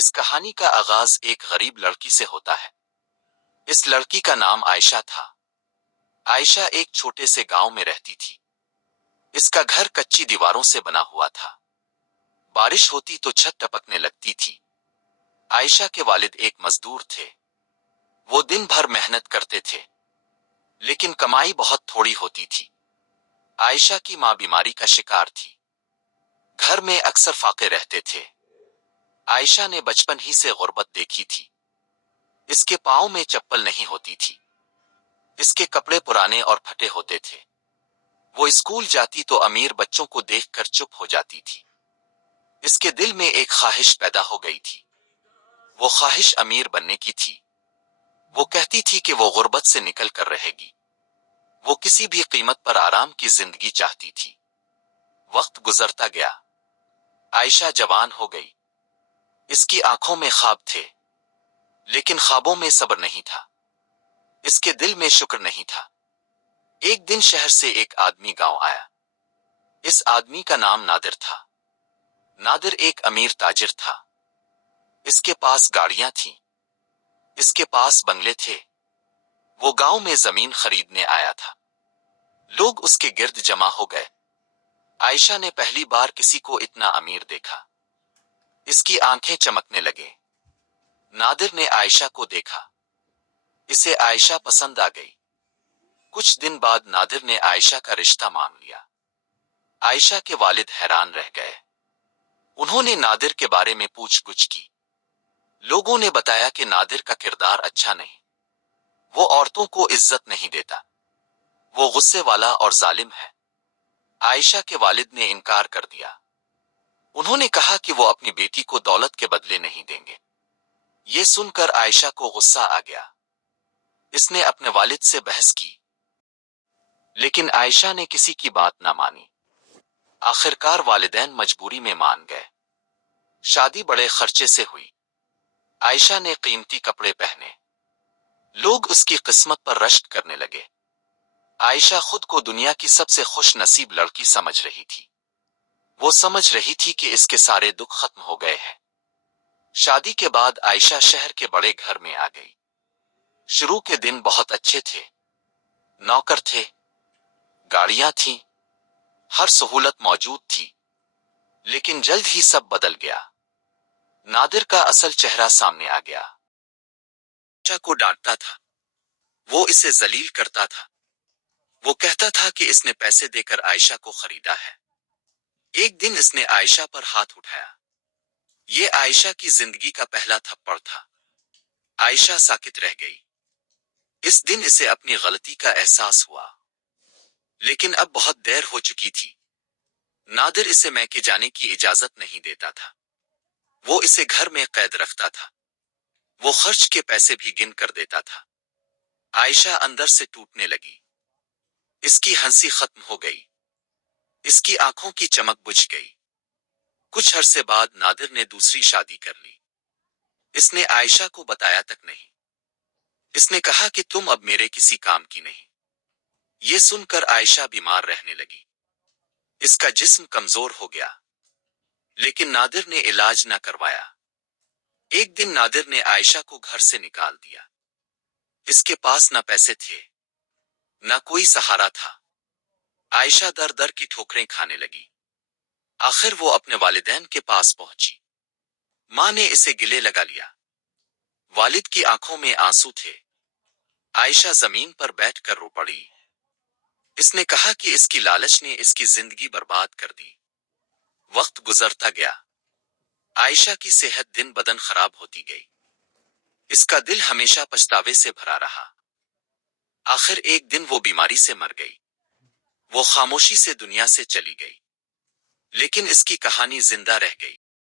اس کہانی کا آغاز ایک غریب لڑکی سے ہوتا ہے۔ اس لڑکی کا نام عائشہ تھا۔ عائشہ ایک چھوٹے سے گاؤں میں رہتی تھی۔ اس کا گھر کچی دیواروں سے بنا ہوا تھا۔ بارش ہوتی تو چھت ٹپکنے لگتی تھی۔ عائشہ کے والد ایک مزدور تھے۔ وہ دن بھر محنت کرتے تھے، لیکن کمائی بہت تھوڑی ہوتی تھی۔ عائشہ کی ماں بیماری کا شکار تھی۔ گھر میں اکثر فاقے رہتے تھے۔ عائشہ نے بچپن ہی سے غربت دیکھی تھی۔ اس کے پاؤں میں چپل نہیں ہوتی تھی۔ اس کے کپڑے پرانے اور پھٹے ہوتے تھے۔ وہ اسکول جاتی تو امیر بچوں کو دیکھ کر چپ ہو جاتی تھی۔ اس کے دل میں ایک خواہش پیدا ہو گئی تھی۔ وہ خواہش امیر بننے کی تھی۔ وہ کہتی تھی کہ وہ غربت سے نکل کر رہے گی۔ وہ کسی بھی قیمت پر آرام کی زندگی چاہتی تھی۔ وقت گزرتا گیا۔ عائشہ جوان ہو گئی۔ اس کی آنکھوں میں خواب تھے، لیکن خوابوں میں صبر نہیں تھا۔ اس کے دل میں شکر نہیں تھا۔ ایک دن شہر سے ایک آدمی گاؤں آیا۔ اس آدمی کا نام نادر تھا۔ نادر ایک امیر تاجر تھا۔ اس کے پاس گاڑیاں تھیں۔ اس کے پاس بنگلے تھے۔ وہ گاؤں میں زمین خریدنے آیا تھا۔ لوگ اس کے گرد جمع ہو گئے۔ عائشہ نے پہلی بار کسی کو اتنا امیر دیکھا۔ اس کی آنکھیں چمکنے لگے۔ نادر نے عائشہ کو دیکھا۔ اسے عائشہ پسند آ گئی۔ کچھ دن بعد نادر نے عائشہ کا رشتہ مانگ لیا۔ عائشہ کے والد حیران رہ گئے۔ انہوں نے نادر کے بارے میں پوچھ گچھ کی۔ لوگوں نے بتایا کہ نادر کا کردار اچھا نہیں۔ وہ عورتوں کو عزت نہیں دیتا۔ وہ غصے والا اور ظالم ہے۔ عائشہ کے والد نے انکار کر دیا۔ انہوں نے کہا کہ وہ اپنی بیٹی کو دولت کے بدلے نہیں دیں گے۔ یہ سن کر عائشہ کو غصہ آ گیا۔ اس نے اپنے والد سے بحث کی، لیکن عائشہ نے کسی کی بات نہ مانی۔ آخرکار والدین مجبوری میں مان گئے۔ شادی بڑے خرچے سے ہوئی۔ عائشہ نے قیمتی کپڑے پہنے۔ لوگ اس کی قسمت پر رشک کرنے لگے۔ عائشہ خود کو دنیا کی سب سے خوش نصیب لڑکی سمجھ رہی تھی۔ وہ سمجھ رہی تھی کہ اس کے سارے دکھ ختم ہو گئے ہیں۔ شادی کے بعد عائشہ شہر کے بڑے گھر میں آ گئی۔ شروع کے دن بہت اچھے تھے۔ نوکر تھے، گاڑیاں تھیں، ہر سہولت موجود تھی۔ لیکن جلد ہی سب بدل گیا۔ نادر کا اصل چہرہ سامنے آ گیا۔ عائشہ کو ڈانٹتا تھا۔ وہ اسے ذلیل کرتا تھا۔ وہ کہتا تھا کہ اس نے پیسے دے کر عائشہ کو خریدا ہے۔ ایک دن اس نے عائشہ پر ہاتھ اٹھایا۔ یہ عائشہ کی زندگی کا پہلا تھپڑ تھا۔ عائشہ ساکت رہ گئی۔ اس دن اسے اپنی غلطی کا احساس ہوا، لیکن اب بہت دیر ہو چکی تھی۔ نادر اسے میکے جانے کی اجازت نہیں دیتا تھا۔ وہ اسے گھر میں قید رکھتا تھا۔ وہ خرچ کے پیسے بھی گن کر دیتا تھا۔ عائشہ اندر سے ٹوٹنے لگی۔ اس کی ہنسی ختم ہو گئی۔ اس کی آنکھوں کی چمک بجھ گئی۔ کچھ عرصے بعد نادر نے دوسری شادی کر لی۔ اس نے عائشہ کو بتایا تک نہیں۔ اس نے کہا کہ تم اب میرے کسی کام کی نہیں۔ یہ سن کر عائشہ بیمار رہنے لگی۔ اس کا جسم کمزور ہو گیا، لیکن نادر نے علاج نہ کروایا۔ ایک دن نادر نے عائشہ کو گھر سے نکال دیا۔ اس کے پاس نہ پیسے تھے، نہ کوئی سہارا تھا۔ عائشہ در در کی ٹھوکریں کھانے لگی۔ آخر وہ اپنے والدین کے پاس پہنچی۔ ماں نے اسے گلے لگا لیا۔ والد کی آنکھوں میں آنسو تھے۔ عائشہ زمین پر بیٹھ کر رو پڑی۔ اس نے کہا کہ اس کی لالچ نے اس کی زندگی برباد کر دی۔ وقت گزرتا گیا۔ عائشہ کی صحت دن بدن خراب ہوتی گئی۔ اس کا دل ہمیشہ پچھتاوے سے بھرا رہا۔ آخر ایک دن وہ بیماری سے مر گئی۔ وہ خاموشی سے دنیا سے چلی گئی، لیکن اس کی کہانی زندہ رہ گئی۔